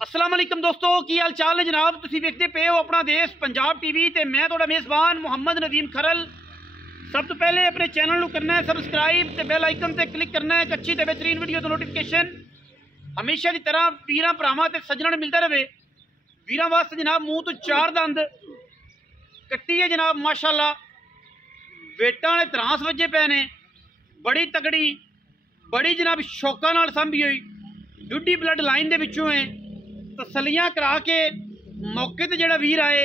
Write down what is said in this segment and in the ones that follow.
अस्सलाम वालेकुम दोस्तों, की हाल चाल है जनाब। तुसीं वेखदे पे हो अपना देश पंजाब टीवी ते मैं तुहाडा मेज़बान मुहम्मद नदीम खरल। सब तो पहले अपने चैनल को करना है सबसक्राइब ते बेल आइकन ते क्लिक करना है। एक अच्छी ते बेहतरीन वीडियो तो नोटिफिकेशन हमेशा की तरह वीरां भरावां ते सज्जणां नूं मिलता रहे। वीरां वास्ते जनाब मूँह तो चार दंद कट्टी है जनाब, माशाअल्लाह वेटां वाले त्रांस वजे पे ने, बड़ी तगड़ी बड़ी जनाब शौका नाल सांभी हुई डुड्डी ब्लड लाइन दे विचों है। तसलियां करा के मौके ते जेड़ा वीर आए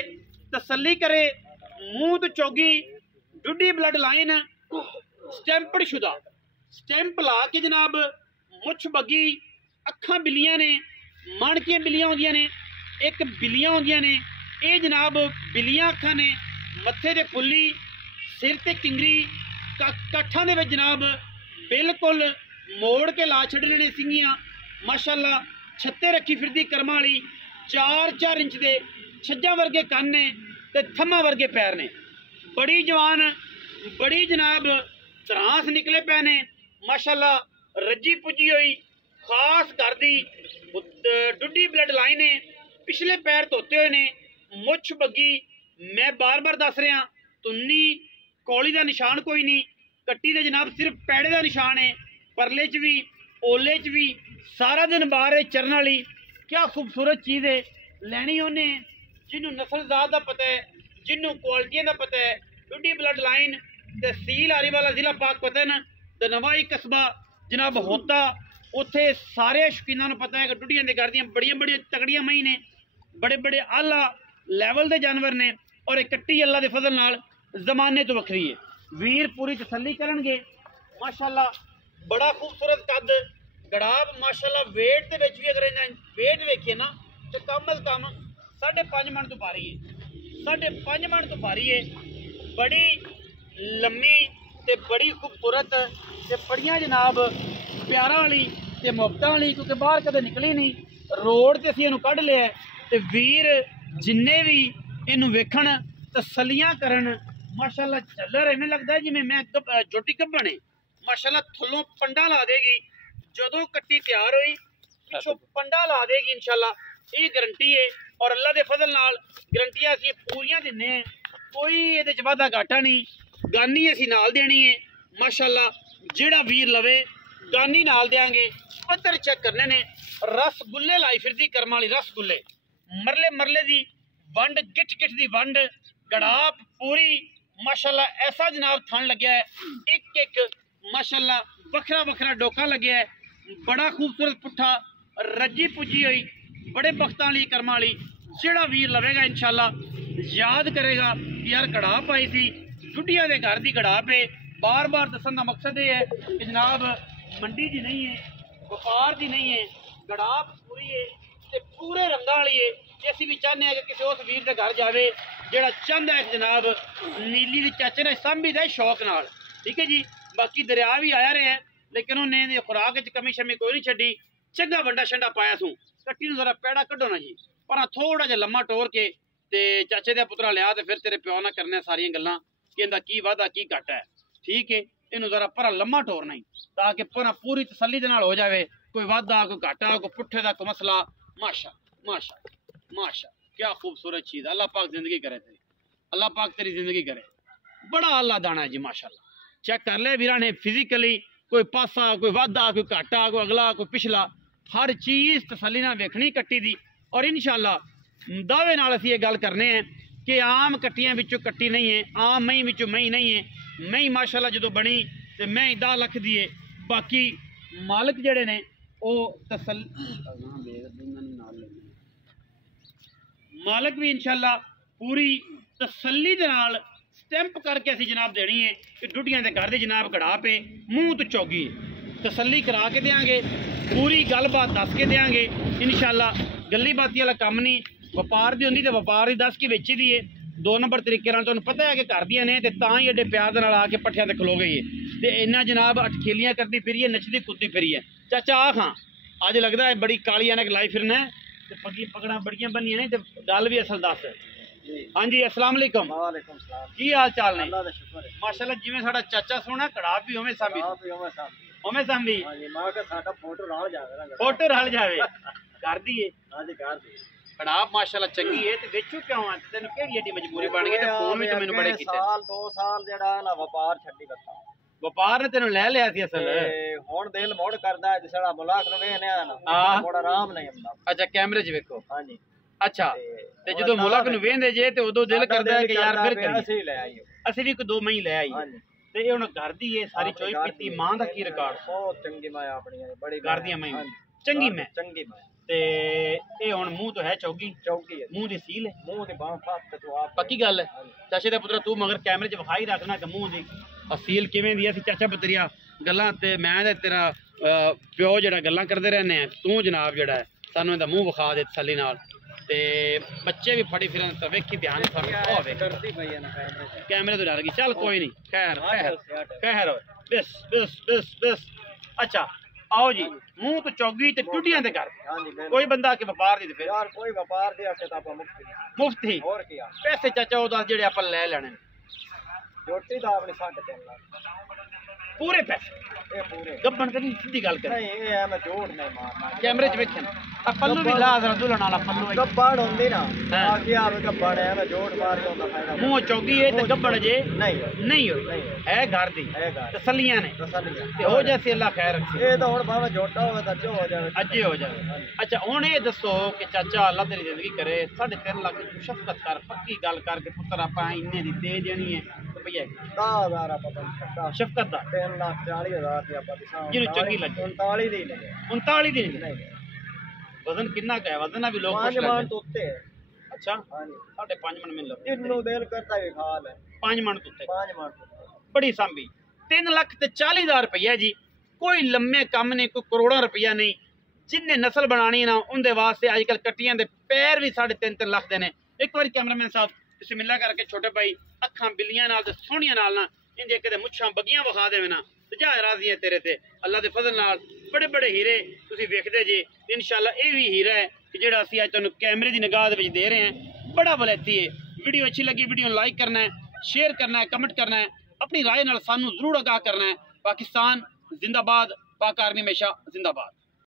तसली करे, मूँह तो चौगी डुड्डी ब्लड लाइन स्टैंपड शुदा स्टैंप ला के जनाब मुछ बगी, अखां बिलियां ने, माणकियां बिलियां होंदियां ने, एक बिलियां होंदियां ने, ये जनाब बिलियां अखां ने, मत्थे ते फुल्ली, सिर ते किंगरी, काठां दे विच जनाब बिल्कुल मोड़ के ला छड्डने ने सिंगियां। माशाअल्लाह छत्ते रखी फिरदी कर्मा वाली, 4-4 इंच दे छज्जा वर्गे कन ने ते थम्मा वर्गे पैर ने, बड़ी जवान बड़ी जनाब त्रांस निकले पे ने। माशाअल्लाह रज्जी पुजी हुई खास घर दी डुड्डी ब्लड लाइन है। पिछले पैर धोते हुए ने, मुछ बगी, मैं बार बार दस रहा तुन्नी कौली का निशान कोई नहीं, कट्टी दे जनाब सिर्फ पैड़े का निशान है। परले च भी ओले च भी सारा दिन बाहर है चरण वाली, क्या खूबसूरत चीज़ है। लैनी उन्हें जिन्हों नस्ल जात का पता है, जिन्हों क्वालिटियां का पता है। डुड्डी ब्लड लाइन तहसील आरीवाला जिला पाकपतन ते नवा ही कस्बा जनाब होता, उत्थे सारे शौकीनां नूं पता है कि डुड्डियां दे घर दियां बड़ियां बड़ियां तगड़ियां मई ने, बड़े बड़े आला लैवल के जानवर ने, और एक कट्टी अल्लाह के फजल नाल जमाने तो वखरी है। वीर पूरी तसल्ली करनगे। माशाअल्लाह बड़ा खूबसूरत कद गड़ाब, माशाअल्लाह वेट दे विच भी अगर वेट वेखिए ना तो कम अज कम 5.5 मन तो भारी है, 5.5 मन तो भारी है। बड़ी लम्मी ते बड़ी खूबसूरत ते बड़ियां जनाब प्यारा वाली ते मुहब्बतां वाली, क्योंकि बाहर कदे निकली नहीं, रोड ते असीं इहनूं कढ लिया ते वीर जिन्ने भी इहनूं वेखण तसल्लियां करन। माशाअल्लाह झल्लर इवें लगदा है जिवें मैं जोटी कब्बण है। माशाअल्लाह थल्लों पंडा ला देगी जदों कट्टी तैयार हुई, पिछों पंडा ला देगी इंशाअल्लाह, ये गारंटी है। और अल्लाह के फजल नाल गारंटियां असीं पूरियां दिन्ने हैं, कोई इहदे च वाधा घाटा नहीं, गानी असीं नाल देनी है। माशाअल्लाह जेड़ा वीर लवे गानी नाल देंगे। पत्थर चेक करने ने, रसगुल्ले लाई फिरदी कर्म वाली, रसगुल्ले मरले मरले दी वंड, गिठ गिठ दी वंड, गड़ाप पूरी माशाअल्लाह ऐसा जनाब थन लग्या है, एक एक माशाअल्लाह वखरा वखरा डोका लग्या है, बड़ा खूबसूरत पुट्ठा रज्जी पुजी हुई, बड़े बख्तां वाली कर्मां वाली। जेड़ा वीर लवेगा इंशाअल्लाह याद करेगा कि यार गड़ाप आई थी, डुड्डियां दे घर दी गड़ाप है। बार बार दसन का मकसद ये है कि जनाब मंडी दी नहीं है, व्यापार दी नहीं है, गड़ाप पूरी है ते पूरे रंगां वाली है। असीं भी चाहते हैं कि किसी उस वीर के घर जावे जेड़ा चाहता है जनाब नीली दी चाचे ने सांभी दे शौक नाल, ठीक है जी। बाकी दरिया भी आया रहा है, लेकिन उन्हें खुराक च कमी शमी कोई नहीं छड्डी, चंगा वंडा शंडा पाया सूँ। कट्टी नूं जरा पैड़ा कड्डो ना जी, पर थोड़ा जिहा लम्मा टोर के ते चाचे दे पुत्रा लिया ते फिर तेरे प्यो ना करने सारियां गल्लां कि इहदा की वाधा की घाटा है, ठीक है। इनू जरा पर लम्मा टोरना ही ताकि पर पूरी तसल्ली दे नाल हो जाए, कोई वाधा कोई घाटा कोई पुट्ठे दा कोई मसला। माशा माशा माशा क्या खूबसूरत चीज़, अल्लाह पाक जिंदगी करे तेरी, अल्लाह पाक तेरी जिंदगी करे। बड़ा अल्लाह दाना है जी माशाअल्लाह। चेक कर ले वीरा ने फिजिकली, कोई पासा कोई वाधा कोई घाटा कोई अगला कोई पिछला, हर चीज़ तसल्ली नाल वेखनी कट्टी दी। और इंशाअल्लाह दावे नाल असीं ये गल करने हैं कि आम कट्टियां विचों कट्टी नहीं है, आम मई विचों मई नहीं है। मई माशाअल्लाह जो बनी तो मई 10 लाख दी है। बाकी मालिक जेड़े ने मालिक भी इंशाअल्लाह पूरी तसल्ली दे नाल स्टैंप करके असीं जनाब देनी है कि डुड्डियां दे घर दे जनाब गड़ा पे मूँह तो चौगी तसल्ली करा के देंगे, पूरी गलबात दस के देंगे इंशाअल्लाह। गली बाती वाला कम नहीं, व्यापार दी होंदी ते व्यापार ही दस के बेची दी है। 2 नंबर तरीके नाल तुहानूं पता है कि घर दियां ने ते तां ही एडे प्यार दे नाल आके पट्ठियां ते खलो गई है ते इन्ना जनाब अटखेलियां करदी फिरी है, नचदी कुददी फिरी है। चाचा आ खां अज लगदा है बड़ी कालियां ने लाई फिरना है ते पग्गी पगड़ा बड़ियां बनियां ने ते गल भी असल दस। हाँ जी अस्सलाम वालेकुम। वालेकुम सलाम। की हाल चाल ने? अल्लाह दा शुक्र है। माशाअल्लाह जिवें साडा चाचा सोना कड़ाप भी उवें सांभी, उवें सांभी। हां जी, मां का साडा फोटो रल जावे ना, फोटो रल जावे। घर दी है हाँ जी घर दी खड़ाब माशाल्लाह चंगी है ते बेचू क्यों है तेन केड़ी एडी मजबूरी बन गई ते फोन भी तो मैंने बड़े कीते साल 2 साल जेड़ा ना व्यापार छड्डी बता ਵਪਾਰ ਨੇ ਤੈਨੂੰ ਲੈ ਲਿਆ ਸੀ ਅਸਲ ਹੁਣ ਦਿਲ ਮੋੜ ਕਰਦਾ ਜਿਹੜਾ ਮੁਲਾਕ ਨੂੰ ਵੇਖਨੇ ਆ ਨਾ ਹਾਂ ਬੜਾ ਆਰਾਮ ਨਹੀਂ ਹੁੰਦਾ ਅੱਛਾ ਕੈਮਰੇ 'ਚ ਵੇਖੋ ਹਾਂਜੀ ਅੱਛਾ ਤੇ ਜਦੋਂ ਮੁਲਾਕ ਨੂੰ ਵੇਖਦੇ ਜੇ ਤੇ ਉਦੋਂ ਦਿਲ ਕਰਦਾ ਹੈ ਕਿ ਯਾਰ ਫਿਰ ਕਰੀਏ ਅਸੀਂ ਲੈ ਆਈਏ ਅਸੀਂ ਵੀ 2 ਮਹੀਂ ਲੈ ਆਈਏ ਹਾਂਜੀ ਤੇ ਇਹ ਹੁਣ ਘਰ ਦੀ ਏ ਸਾਰੀ ਚੋਈ ਪੀਤੀ ਮਾਂ ਦਾ ਕੀ ਰਿਕਾਰਡ ਬਹੁਤ ਚੰਗੀ ਮਾਂ ਆਪਣੀ ਬੜੀ ਘਰ ਦੀਆਂ ਮੈਂ ਚੰਗੀ ਮੈਂ ਚੰਗੀ ਮਾਂ ਤੇ ਇਹ ਹੁਣ ਮੂੰਹ ਤੋਂ ਹੈ ਚੌਗੀ ਚੌਕੀ ਹੈ ਮੂੰਹ ਦੀ ਸੀਲ ਹੈ ਮੂੰਹ ਦੀ ਬਾਹ ਫਾਟ ਤੂੰ ਆਪ ਪੱਕੀ ਗੱਲ ਹੈ ਚਾਚੇ ਦਾ ਪੁੱਤਰ ਤੂੰ ਮਗਰ ਕੈਮਰੇ 'ਚ ਵਿਖਾਈ ਰੱਖਣਾ ਕਿ ਮੂੰਹ ਦੀ ਅਸੀਲ ਕਿਵੇਂ ਦੀ ਅਸੀਂ ਚਾਚਾ ਬਤਰੀਆ ਗੱਲਾਂ ਤੇ ਮੈਂ ਤੇ ਤੇਰਾ ਪਿਓ ਜਿਹੜਾ ਗੱਲਾਂ ਕਰਦੇ ਰਹਿੰਦੇ ਆ ਤੂੰ ਜਨਾਬ ਜਿਹੜਾ ਹੈ ਸਾਨੂੰ ਇਹਦਾ ਮੂੰਹ ਵਿਖਾ ਦੇ ਤਸੱਲੀ ਨਾਲ ਤੇ ਬੱਚੇ ਵੀ ਫੜੀ ਫਿਰਨ ਤਾਂ ਵੇਖੀ ਧਿਆਨ ਹੋਵੇ ਕਰਦੀ ਪਈ ਨਾ ਕੈਮਰੇ ਤੋਂ ਡਰ ਗਈ ਚੱਲ ਕੋਈ ਨਹੀਂ ਖੈਰ ਖੈਰ ਬਸ ਬਸ ਬਸ ਬਸ ਅੱਛਾ आओ जी मुंह तो चौगी ते टुटियां ते कर कोई बंदा के व्यापार दी फिर यार कोई व्यापार दे आके तापा मुफ्त ही और क्या पैसे चाचा ओ दस जेड़े अपन ले लेने रोटी दा अपनी 3.5 लाख पूरे पैसे ए पूरे गब्बन कदी सीधी गल कर नहीं ए है मैं जोड़ नहीं मारना कैमरे च वेखन आ पल्लू भी ला जरा दुल्हन वाला पल्लू गब्बड़ होंदी ना आगे आवे गब्बड़ है मैं जोड़ मार के होंदा फायदा मुंह चौगी है ते गब्बड़ जे नहीं होई है घर दी है तसल्लियां ने ते हो जैसे अल्लाह खैर रखे ए तो हुन भावे जोटा होवे ता जो हो जावे अजे हो जावे अच्छा हुन ये दसो कि चाचा अल्लाह तेरी जिंदगी करे 3.5 लाख की शफकत कर पक्की गल करके पुत्र आपा इन्ने दी दे देनी है रुपया 10000 आपा शफकत दा 3,40,000 ਦੀ ਆਪਾਂ ਦਿਸਾਂ ਜਿਹਨੂੰ ਚੰਗੀ ਲੱਗੇ 39 ਦੀ ਨਹੀਂ 39 ਦੀ ਨਹੀਂ ਵਜ਼ਨ ਕਿੰਨਾ ਕਾ ਹੈ ਵਜ਼ਨ ਵੀ ਲੋਕ ਪੁੱਛ ਲੈਂਦੇ 5 ਮਣ ਤੋਂ ਉੱਤੇ ਅੱਛਾ ਹਾਂਜੀ 5.5 ਮਣ ਮੈਨੂੰ ਲੱਗਦਾ ਇਹਨੂੰ ਦਿਲ ਕਰਦਾ ਵੀ ਖਾ ਲੈ 5 ਮਣ ਤੋਂ ਉੱਤੇ 5 ਮਣ ਬੜੀ ਸਾਂਭੀ 3,40,000 ਰੁਪਇਆ ਜੀ ਕੋਈ ਲੰਮੇ ਕੰਮ ਨਹੀਂ ਕੋਈ ਕਰੋੜਾਂ ਰੁਪਇਆ ਨਹੀਂ ਜਿੰਨੇ ਨਸਲ ਬਣਾਣੀ ਨਾ ਉਹਦੇ ਵਾਸਤੇ ਅੱਜ ਕੱਲ ਕੱਟੀਆਂ ਦੇ ਪੈਰ ਵੀ 3.5 ਲੱਖ ਦੇ ਨੇ ਇੱਕ ਵਾਰੀ ਕੈਮਰਾਮੈਨ ਸਾਹਿਬ ਬਿਸਮਿਲ੍ਲਾ ਕਰਕੇ ਛੋਟੇ ਭਾਈ ਅੱਖਾਂ ਬਿੱਲੀਆਂ ਨਾਲ ਤੇ ਸੋਹਣੀਆਂ ਨਾਲ ਨਾ ਇੰਜੇ ਕਦੇ ਮੁੱਛਾਂ ਬੱਗੀਆਂ ਵਿਖਾ ਦੇਵੇ ਨਾ ਤੇ ਜਾ ਰਾਜ਼ੀ ਹੈ ਤੇਰੇ ਤੇ ਅੱਲਾ ਦੇ ਫਜ਼ਲ ਨਾਲ ਬੜੇ ਬੜੇ ਹੀਰੇ ਤੁਸੀਂ ਵੇਖਦੇ ਜੇ ਇਨਸ਼ਾਅੱਲਾ ਇਹ ਵੀ ਹੀਰਾ ਹੈ ਕਿ ਜਿਹੜਾ ਅਸੀਂ ਅੱਜ ਤੁਹਾਨੂੰ ਕੈਮਰੇ ਦੀ ਨਿਗਾਹ ਦੇ ਵਿੱਚ ਦੇ ਰਹੇ ਹਾਂ ਬੜਾ ਵਲੈਤੀ ਹੈ ਵੀਡੀਓ अच्छी लगी वीडियो लाइक करना है शेयर करना है कमेंट करना है अपनी राय नाल सानू जरूर आगाह करना है पाकिस्तान जिंदाबाद पाक आर्मी हमेशा जिंदाबाद।